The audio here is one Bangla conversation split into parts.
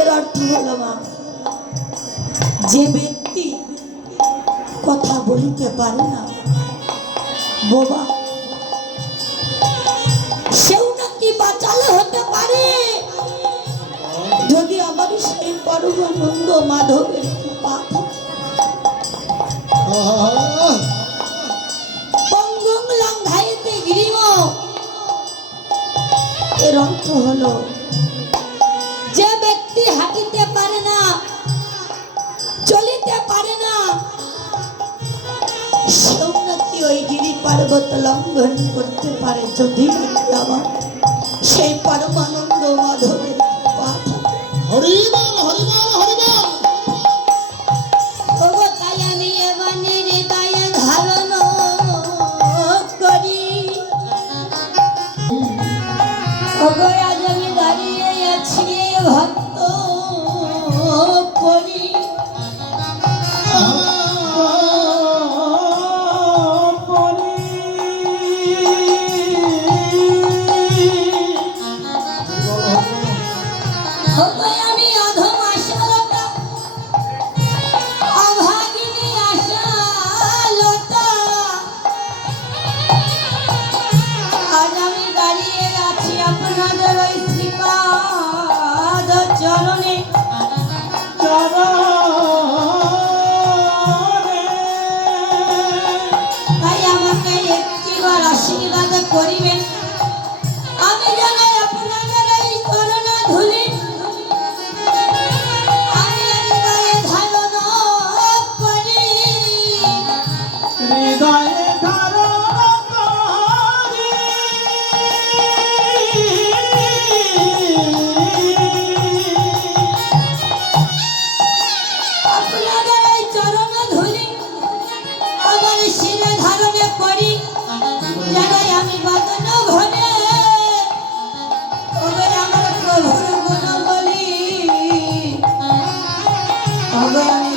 এর অর্থ হলো মা, যে ব্যক্তি কথা বলতে পারে না বোবা, সেও নাকি বাঁচালে হতে পারে যদি আমার সেই পরমানন্দ মাধবের কৃপা থাকে। পঙ্গুং লঙ্ঘাইতে গিরিম, এর অর্থ হলো যে ব্যক্তি হাঁটিতে পারে না, চলিতে পারে না, সেও নাকি ওই গিরি পর্বত লঙ্ঘন করতে পারে যদি আমার সেই পরমানন্দ মাধবের কৃপা থাকে। হরি বল হরি বল হরি বল। ওগো তাই আমি এবারে হৃদয়ে ধারণ করি, ওগো আজ আমি দাঁড়িয়ে আছি ভক্ত করি। আমি অধম আশালতা, অভাগিনী আশালতা, আজ আমি দাঁড়িয়ে আছি আপনাদের ওই শ্রীপাদ চরণে। তাই আমাকে একটিবার আশীর্বাদ করিবেন, আমি যেন আপনাদের এই চরণ ধুলি আমি হৃদয়ে ধারণ করি। হৃদয়ে ধারণ করি। আপনাদের এই চরণ ধুলি আমার শিরে ধারণে করি, যেন আমি বাদন ঘরে ওবে আমার প্রভুর গুণ বলি, ওবে আমি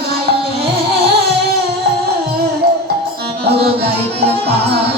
গাইতে পাই।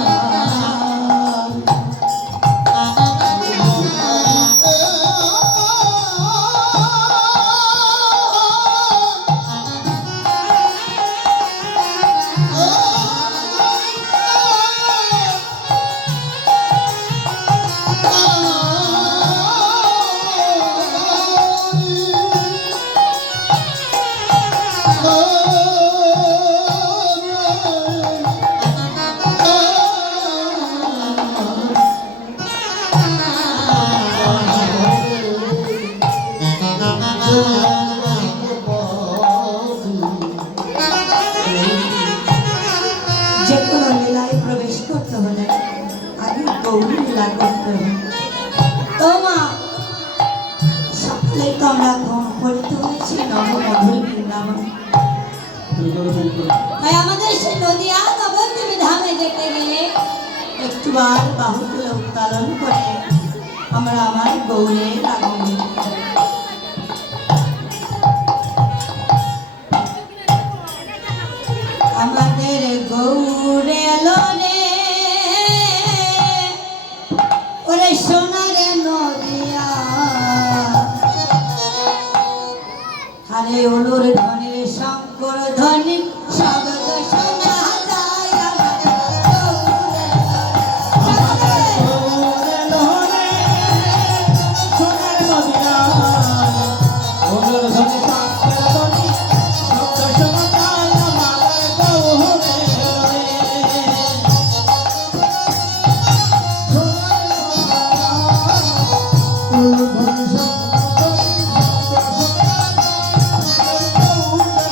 যে কোনো লীলায় প্রবেশ করতে হলে আগে গৌরী লীলা করতে হবে। তো মা, সকলেই তো আমরা পরিত হয়েছি নবমধুর বৃন্দাবন। তাই আমাদের সেই নদিয়া নবদ্বীপ ধামে যেতে গেলে একটুবার বাহু তুলে উত্তোলন করে আমরা আমার গৌরের আগমন করি। আমাদের গৌরে এলো রে, ওরে সোনারে নদিয়া, আরে ওলোর ধনের শঙ্কর ধ্বনি শব্দ শোনা যায় আমাদের গৌরে। সোনার নদিয়া, ওলোর ধনে শঙ্কর ধ্বনি শব্দ শোনা যায় আমাদের গৌরে। সোনার নদিয়া, ওলোর ধনে শঙ্কর ধ্বনি শব্দ শোনা যায় আমাদের গৌরে।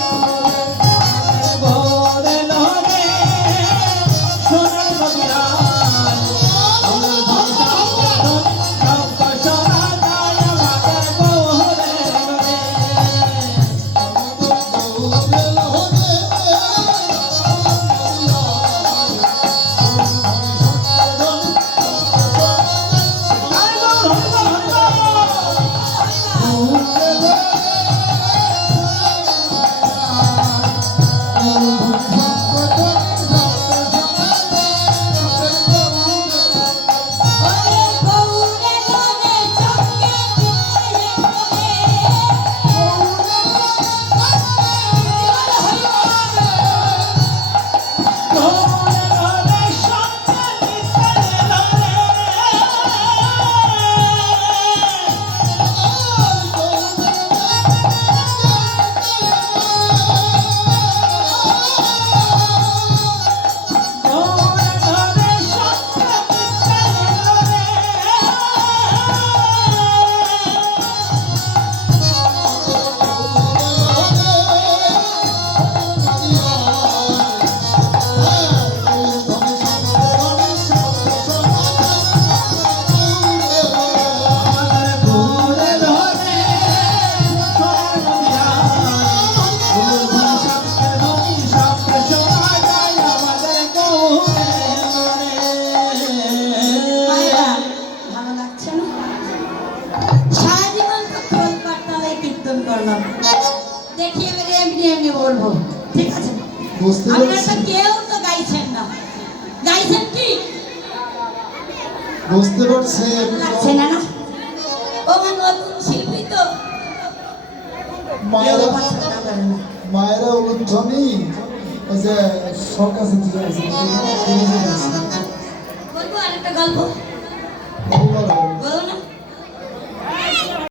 করলাম, দেখি এবারে এমনি এমনি বলবো, ঠিক আছে? বুঝতে আপনারা পারছি, তো কেউ তো গাইছেন না, গাইছেন কি? বুঝতে পারছি। লাগছে না না? ও আমার নতুন শিল্পী তো, কেউ মায়েরা পছন্দ করে না। মায়েরা উলুধ্বনি ওই যে সরকার থেকে বলবো আরেকটা গল্প, বলো বলো না?